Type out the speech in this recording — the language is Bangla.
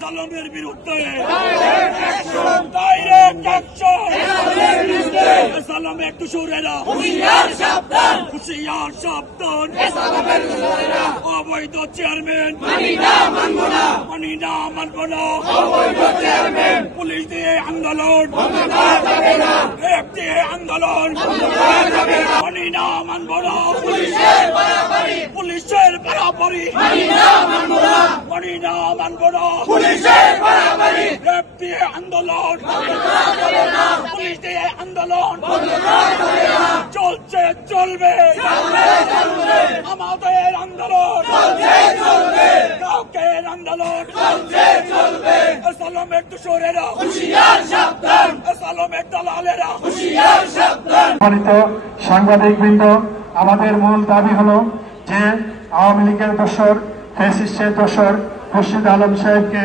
সালামের বিরুদ্ধে ডাইরেক্ট অ্যাকশন সালামের দোসরেরা হুঁশিয়ার সাবধান অবৈধ চেয়ারম্যান মানি না মানব না পুলিশ দিয়ে আন্দোলন রেপ দিয়ে আন্দোলন মানি না মানব না পুলিশের বাড়াবাড়ি মানি না মানব না রেপ দিয়ে আন্দোলন পুলিশ দিয়ে আন্দোলন চলছে চলবে আমাদের আন্দোলন কাউকের আন্দোলন সালামের দোসরেরা সালামের দালালেরা সম্মানিত সাংবাদিকবৃন্দ, আমাদের মূল দাবি হলো যে আওয়ামী লীগের দোসর ফ্যাসিস্টের দোসর খুরশিদ আলম সাহেবকে